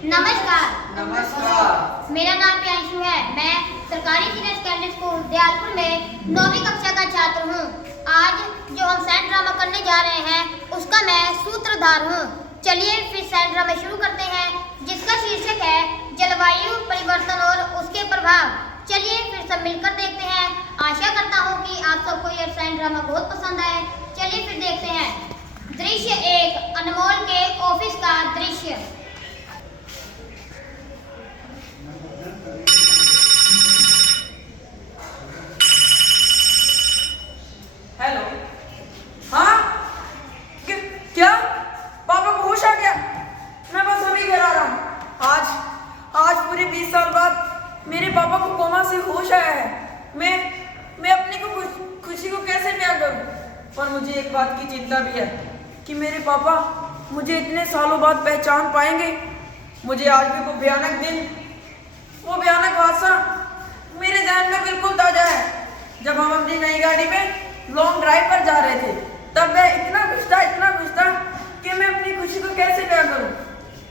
नमस्कार। नमस्कार। मेरा नाम प्रियांशु है। मैं सरकारी सीनियर सेकेंडरी स्कूल दयालपुर में 9वीं कक्षा का छात्र हूँ। आज जो हम सैंड ड्रामा करने जा रहे हैं उसका मैं सूत्रधार हूँ। चलिए फिर सैंड ड्रामा शुरू करते हैं, जिसका शीर्षक है जलवायु परिवर्तन और उसके प्रभाव। चलिए फिर सब मिलकर देखते हैं। आशा करता हूँ कि आप सबको यह सैंड ड्रामा बहुत पसंद आए। चलिए फिर देखते हैं। दृश्य 1, अनमोल के ऑफिस का दृश्य। हेलो। हाँ, क्या पापा को होश आ गया? मैं बस अभी घर आ रहा हूँ। आज पूरे 20 साल बाद मेरे पापा को कोमा से होश आया है। मैं अपनी को खुशी को कैसे बयां करूँ? पर मुझे एक बात की चिंता भी है कि मेरे पापा मुझे इतने सालों बाद पहचान पाएंगे। मुझे आज भी वो भयानक दिन, वो भयानक हादसा मेरे ध्यान में बिल्कुल ताजा है, जब हम अपनी नई गाड़ी में लॉन्ग ड्राइव पर जा रहे थे। तब मैं इतना खुश था कि मैं अपनी खुशी को कैसे बयां करूं।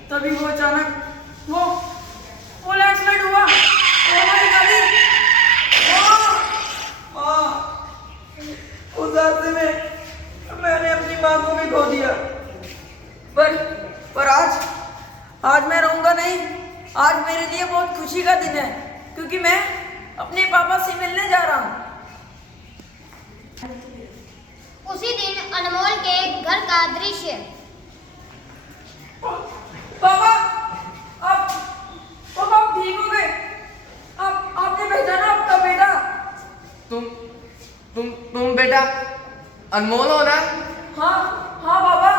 तभी वो अचानक वो लैंडस्लाइड हुआ। हमारी गाड़ी उस हादसे में मैंने अपनी माँ को भी खो दिया। पर आज मैं रहूंगा नहीं। आज मेरे लिए बहुत खुशी का दिन है, क्योंकि मैं अपने पापा से मिलने जा रहा हूँ। उसी दिन अनमोल के घर का दृश्य। पापा, आप ठीक हो गए? आपने पहचाना आपका बेटा? तुम बेटा अनमोल हो ना? हाँ पापा।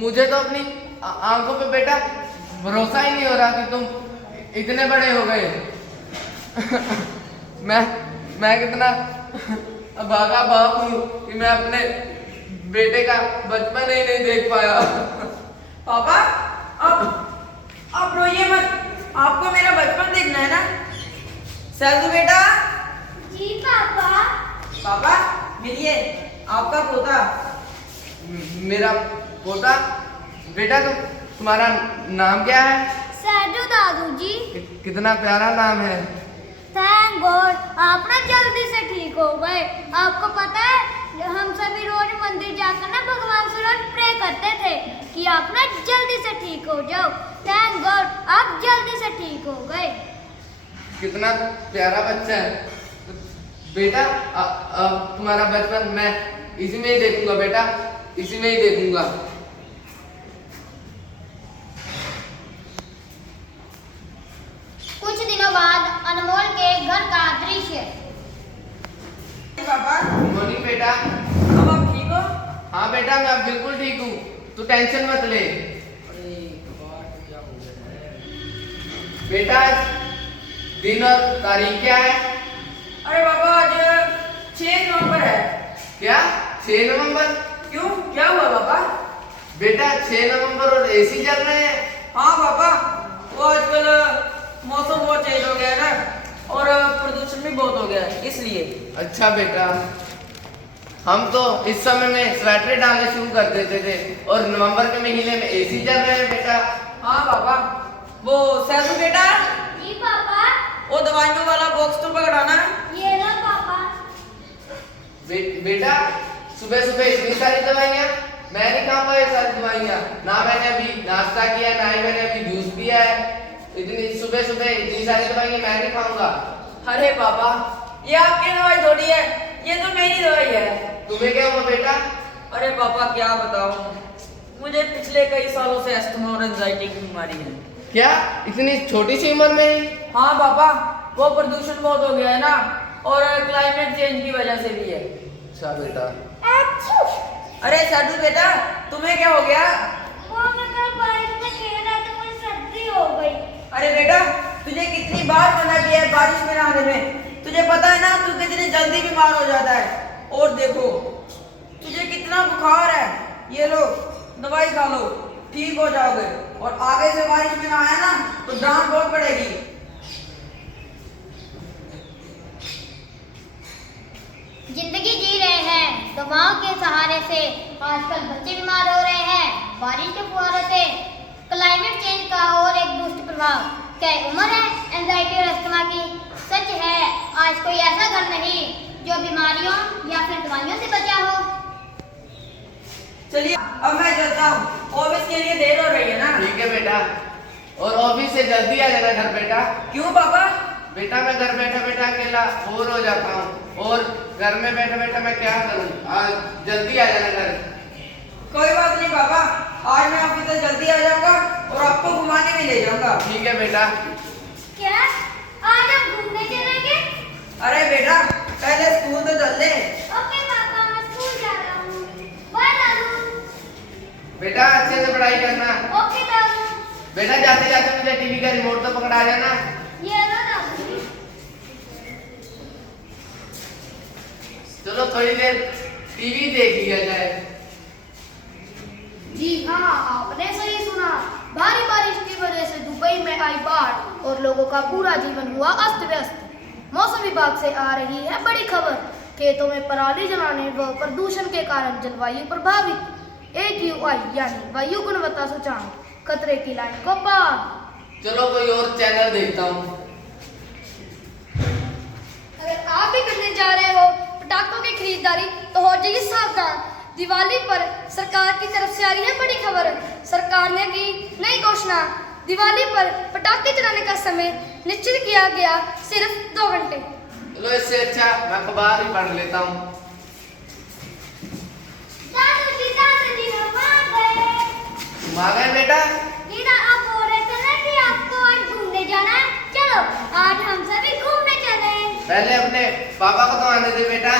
मुझे तो अपनी आंखों पे बेटा भरोसा ही नहीं हो रहा कि तुम इतने बड़े हो गए। मैं कितना भागा बाप हूँ कि मैं अपने बेटे का बचपन ही नहीं देख पाया। पापा, आप रोइए मत। आपको मेरा बचपन देखना है ना? सैदू बेटा। जी पापा। पापा मिलिए, आपका पोता। मेरा पोता? बेटा तुम्हारा नाम क्या है? सैदू दादू जी। कितना प्यारा नाम है। थैंक गॉड, आप ना जल्दी से ठीक हो गए। आपको पता है हम सभी रोज मंदिर जाकर ना भगवान से रोज प्रे करते थे कि आप ना जल्दी से ठीक हो जाओ। थैंक गॉड आप जल्दी से ठीक हो गए। कितना प्यारा बच्चा है बेटा। अब तुम्हारा बचपन मैं इसी में ही देखूंगा बेटा, इसी में ही देखूंगा। कुछ दिनों बाद अनमोल के घर का दृश्य। पापा, मॉर्निंग बेटा। अब आप ठीक हो? हाँ बेटा, मैं अब बिल्कुल ठीक हूँ, तू टेंशन मत ले। बेटा दिन और तारीख क्या है? अरे पापा, आज 6 नवंबर है। क्या 6 नवंबर? क्यों, क्या हुआ पापा? बेटा 6 नवंबर और एसी चल रहे हैं। हाँ पापा, वो आजकल मौसम बहुत चेंज हो गया है ना, और प्रदूषण भी बहुत हो गया है, इसलिए। अच्छा बेटा, हम तो इस समय में स्वेटर डालने शुरू कर देते थे और नवंबर के महीने में एसी चल रहे हैं बेटा। हाँ पापा। वो सैदू बेटा, जी पापा। वो दवाइयों वाला बॉक्स तो पकड़ाना। ये लो पापा। बेटा सुबह सुबह इतनी सारी दवाइयाँ मैं नहीं खाऊंगा। ये सारी दवाइयाँ ना मैंने अभी नाश्ता किया, ना ही मैंने अभी जूस पिया है। इतनी सुबह सुबह इतनी सारी दवाइयाँ मैं नहीं खाऊंगा। अरे पापा, ये आपकी दवाई थोड़ी है, ये तो मेरी दवाई है। तुम्हें क्या हुआ बेटा? अरे पापा क्या बताऊं, मुझे पिछले कई सालों से अस्थमा और एंजाइटी की बीमारी है। क्या इतनी छोटी सी उम्र में ही? हाँ पापा, वो प्रदूषण बहुत हो गया है ना, और क्लाइमेट चेंज की वजह से भी है। अच्छा बेटा। अरे सैदू बेटा, तुम्हें क्या हो गया? वो मैं कल बारिश में खेल रहा था, मुझे सर्दी हो गई। अरे बेटा, तुझे कितनी बार मना किया है बारिश में नहाने में। तुझे पता है ना तू कितनी जल्दी बीमार हो जाता है। और देखो तुझे कितना बुखार है। ये लो दवाई खा लो, ठीक हो जाओगे। और आगे से बारिश में नहाया ना तो डांट बहुत पड़ेगी। जिंदगी जी रहे हैं दवाओं के सहारे से। आजकल बच्चे बीमार हो रहे हैं बारिश के फुहारों से। क्लाइमेट चेंज का और प्रभाव। क्या उम्र है एंजाइटी और अस्थमा की? सच है, आज कोई ऐसा घर नहीं जो बीमारियों या फिर दवाइयों से बचा हो। चलिए अब मैं चलता हूँ, ऑफिस के लिए देर हो रही है ना। ठीक है बेटा, और ऑफिस से जल्दी आ जाना घर बेटा। क्यों पापा? बेटा मैं घर बैठा बैठा अकेला बोर हो जाता हूँ, और घर में बैठा बैठा मैं क्या करूँ, आज जल्दी आ जाना घर। कोई बात नहीं पापा, आज मैं ऑफिस से जल्दी आ जाऊंगा और आपको घुमाने भी ले जाऊंगा। ठीक है बेटा। क्या आज हम घूमने चलेंगे? अरे बेटा पहले स्कूल तो चल ले। ओके पापा, मैं स्कूल जा रहा हूँ। बाय दादू। बेटा अच्छे से पढ़ाई करना। ओके दादू। बेटा जाते जाते मुझे टीवी का रिमोट तो पकड़ा जाना। ये लो दादू। चलो थोड़ी देर टीवी देख लिया जाए। जी हाँ, आपने सही सुना। भारी बारिश की वजह से दुबई में आई बाढ़ और लोगों का पूरा जीवन हुआ अस्त व्यस्त। मौसम विभाग से आ रही है बड़ी खबर। खेतों में पराली जलाने व प्रदूषण के कारण जलवायु प्रभावित। AQI यानी वायु गुणवत्ता सूचकांक खतरे की लाइन को पार। चलो कोई और चैनल देखता हूँ। अगर आप भी करने जा रहे हो पटाखों की खरीदारी तो हो जाइए सावधान। दिवाली पर सरकार की तरफ से आ रही है बड़ी खबर। सरकार ने की नई घोषणा। दिवाली पर पटाखे चलाने का समय निश्चित किया गया सिर्फ 2 घंटे। चलो इससे अच्छा मैं अखबार ही पढ़ लेता हूँ। दादाजी हम आ गए। तुम आ गए बेटा? नीना, आप बोल रहे थे ना कि आपको आज घूमने जाना है। चलो आज हम सभी घूमने चले। पहले अपने पापा को तो आने दे बेटा,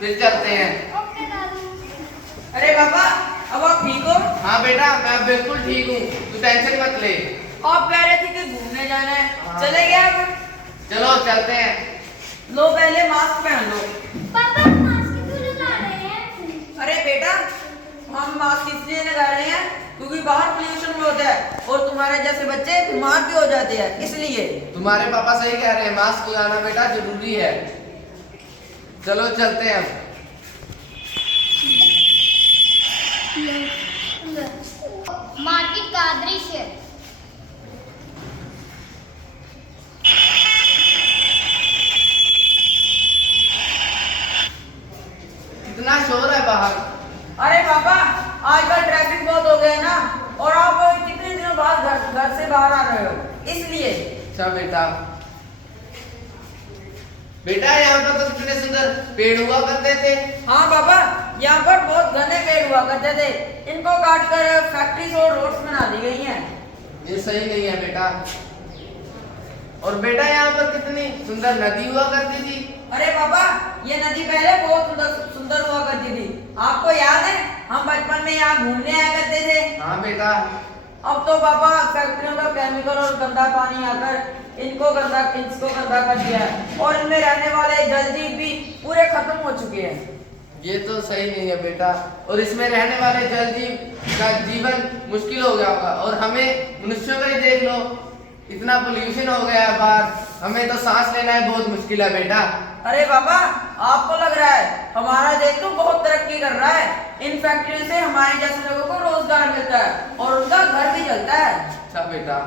फिर चलते हैं। ओके दादू। अरे पापा अब आप ठीक हो? हाँ बेटा मैं बिल्कुल ठीक हूँ, तू टेंशन मत ले। आप कह रहे थे कि घूमने जाना है, हाँ। चले गए अब? चलो चलते हैं। लो पहले मास्क पहन लो। पापा मास्क क्यों लगा रहे हैं? अरे बेटा हम मास्क इसलिए लगा रहे हैं क्योंकि बाहर पोल्यूशन बहुत है और तुम्हारे जैसे बच्चे बीमार भी हो जाते हैं, इसलिए। तुम्हारे पापा सही कह रहे हैं, मास्क लगाना बेटा जरूरी है। चलो चलते हैं अब। मार्केट का दृश्य। कितना शोर है बाहर। अरे पापा आजकल ट्रैफिक बहुत हो गया है ना, और आप कितने दिनों बाद घर से बाहर आ रहे हो, इसलिए। अच्छा बेटा। बेटा यहाँ पर तो कितने सुंदर पेड़ हुआ करते थे। हाँ पापा, यहाँ पर बहुत घने पेड़ हुआ करते थे, इनको काट कर फैक्ट्रीज और रोड्स बना दी गई हैं। ये सही नहीं है बेटा। और बेटा यहाँ पर कितनी सुंदर नदी हुआ करती थी। अरे पापा ये नदी पहले बहुत सुंदर हुआ करती थी, आपको याद है हम बचपन में यहाँ घूमने आया करते थे। हाँ बेटा। अब तो पापा फैक्ट्रियों का केमिकल और गंदा पानी आकर इसको गंदा कर दिया है, और इनमें रहने वाले जल जीव भी पूरे खत्म हो चुके हैं। ये तो सही नहीं है बेटा, और इसमें रहने वाले जल जीव का जीवन मुश्किल हो गया होगा, और हमें मनुष्यों का ही देख लो, इतना पोल्यूशन हो गया है बाहर, हमें तो सांस लेना है बहुत मुश्किल है बेटा। अरे बाबा आपको लग रहा है हमारा देश तो बहुत तरक्की कर रहा है, इन फैक्ट्रियों से हमारे जैसे लोगों को रोजगार मिलता है और उनका घर भी चलता है। अच्छा बेटा।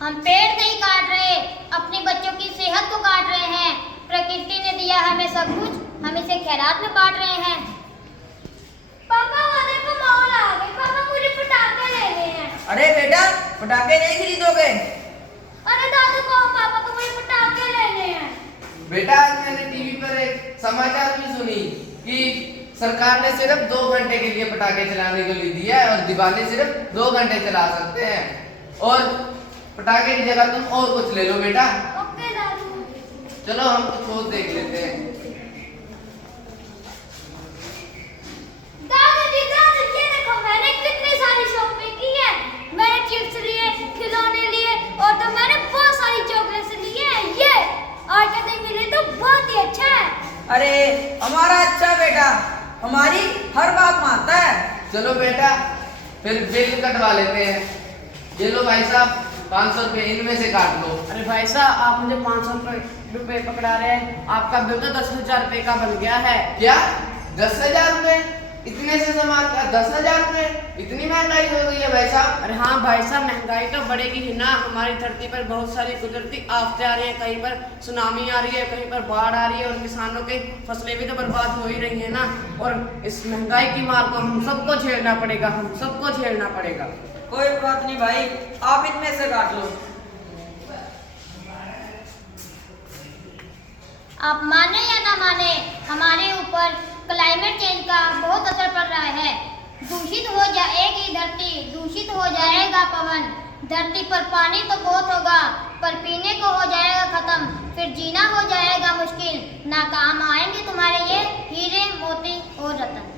हम पेड़ नहीं काट रहे, अपने बच्चों की सेहत को काट रहे हैं। प्रकृति ने दिया हमें सब कुछ, हम इसे खैरात में बांट रहे हैं। पापा वो देखो मॉल आ गए। पापा मुझे पटाखे लेने हैं। अरे बेटा पटाखे नहीं खरीदोगे? अरे दादू को पापा को मुझे पटाखे लेने हैं। बेटा आज मैंने टीवी पर एक समाचार भी सुनी कि सरकार ने सिर्फ 2 घंटे के लिए पटाखे चलाने के लिए दिया है, और दिवाली सिर्फ 2 घंटे चला सकते हैं, और पटाखे की जगह तुम और कुछ ले लो बेटा। ओके दादू। चलो हम कुछ और देख लेते हैं। दादाजी ये देखो मैंने कितनी सारी शॉपिंग की है। मैंने चिप्स लिए, खिलौने लिए, और तो मैंने बहुत सारी चॉकलेट्स लिए हैं। ये आज का दिन मिले तो बहुत ही अच्छा है। अरे हमारा अच्छा बेटा हमारी हर बात मानता है। चलो बेटा फिर बिल कटवा लेते हैं। ये लो भाई साहब 500 रुपए, इनमें से काट लो। अरे भाई साहब आप मुझे 500 रुपए पकड़ा रहे हैं, आपका बिल तो 10,000 रुपए का बन गया है। क्या 10,000 रुपए? इतने से सामान का 10,000 रुपए? इतनी महंगाई हो गई है भाई साहब। अरे हाँ भाई साहब, महंगाई तो बढ़ेगी ही ना। हमारी धरती पर बहुत सारी कुदरती आफतें आ रही हैं, कहीं पर सुनामी आ रही है, कहीं पर बाढ़ आ रही है, और किसानों की फसलें भी तो बर्बाद हो ही रही है ना। और इस महंगाई की मार को हम सबको झेलना पड़ेगा, हम सबको झेलना पड़ेगा। कोई बात नहीं भाई, आप इतने से काट लो। आप माने या ना माने, हमारे ऊपर क्लाइमेट चेंज का बहुत असर पड़ रहा है। दूषित हो जाएगी धरती, दूषित हो जाएगा पवन। धरती पर पानी तो बहुत होगा, पर पीने को हो जाएगा खत्म। फिर जीना हो जाएगा मुश्किल, ना काम आएंगे तुम्हारे ये हीरे मोती और रतन।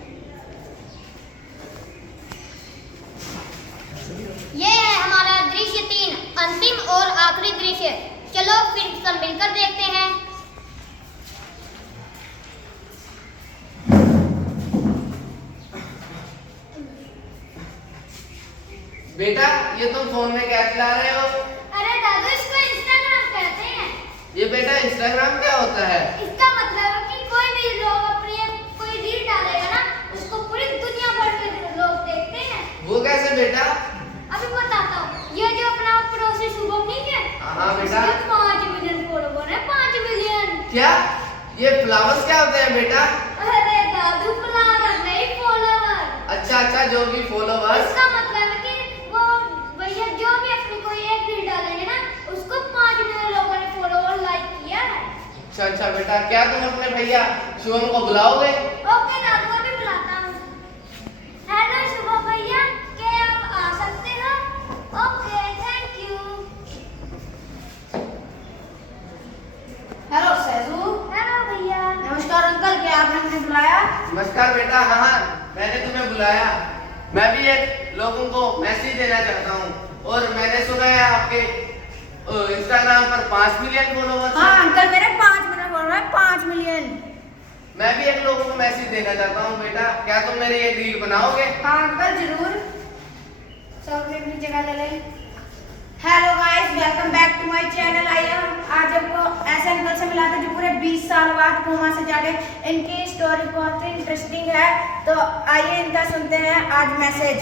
ये है हमारा दृश्य 3, अंतिम और आखिरी दृश्य। चलो फिर सब मिलकर देखते हैं। बेटा, ये तुम फोन में क्या चला रहे हो? अरे दादू, इसको इंस्टाग्राम कहते हैं। ये बेटा इंस्टाग्राम क्या होता है? इसका मतलब है कि कोई भी लोग अपनी कोई रील डालेगा ना, उसको पूरी दुनिया भर के लोग देखते हैं। वो कैसे बेटा? अभी बताता हूँ। ये जो अपना पड़ोसी शुभम नहीं है, हाँ बेटा। उसके 5 मिलियन फॉलोवर है, 5 मिलियन। क्या ये फ्लावर्स क्या होते हैं बेटा? अरे दादू, फॉलोवर नहीं, फॉलोवर। अच्छा, जो भी फॉलोवर्स। इसका मतलब है कि वो भैया जो भी अपनी कोई एक रील डालेंगे ना, उसको 5 मिलियन लोगों ने फॉलोवर लाइक किया है। अच्छा बेटा, क्या तुम अपने भैया शुभम को बुलाओगे? ओके दादू, अभी बुलाता हूँ। हेलो शुभम भैया, क्या आप आ सकते हो? Okay, thank you. Hello सैजू। Hello भैया। नमस्कार अंकल, क्या आपने मुझे बुलाया? नमस्कार बेटा। हाँ, मैंने तुम्हें बुलाया। मैं भी एक लोगों को मैसेज देना चाहता हूँ, और मैंने सुना है आपके इंस्टाग्राम पर 5 मिलियन फॉलोवर्स हैं। हाँ अंकल, मेरे 5 मिलियन फॉलोवर हैं, 5 मिलियन। मैं भी एक लोगों को मैसेज देना चाहता हूँ बेटा, क्या तुम मेरी एक रील बनाओगे? हाँ अंकल, जरूर। सब अपनी जगह ले लें। Hello guys, welcome back to my channel. आइए हम आज आपको ऐसे अंकल से मिलाते हैं जो पूरे 20 साल बाद कोमा से जागे। इनकी स्टोरी बहुत ही इंटरेस्टिंग है, तो आइए इनका सुनते हैं आज मैसेज।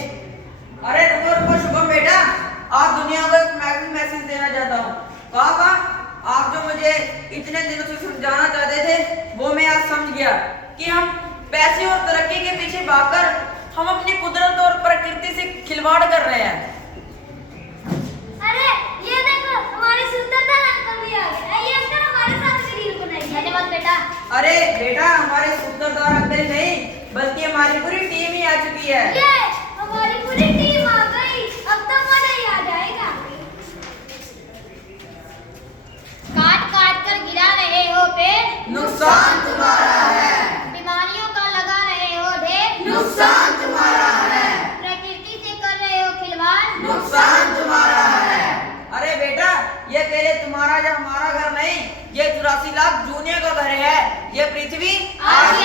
अरे रुको शुभम बेटा, आप दुनिया को एक मैसेज देना चाहता हूँ। कहा आप जो मुझे इतने दिनों से समझाना चाहते थे, वो मैं आज समझ गया कि हम पैसे और तरक्की के पीछे भागकर हम अपनी कुदरत और प्रकृति से खिलवाड़ कर रहे हैं। अरे ये देखो, हमारे सुंदरता अंकल भी आ गए। आइए अंकल, हमारे साथ रील बनाइए। धन्यवाद बेटा। अरे बेटा, हमारे सूत्रधार अंकल नहीं, बल्कि हमारी पूरी टीम ही आ चुकी है। ये हमारी पूरी टीम आ गई, अब तो मजा ही आ जाएगा। काट काट कर गिरा रहे हो पेड़, नुकसान तुम्हारा है। बीमारियों का लगा रहे हो ढेर, नुकसान तुम्हारा है। प्रकृति से कर रहे हो खिलवाड़, नुकसान तुम्हारा है। अरे बेटा, ये केवल तुम्हारा या हमारा घर नहीं, ये 84 लाख जूनियर का घर है। ये पृथ्वी आज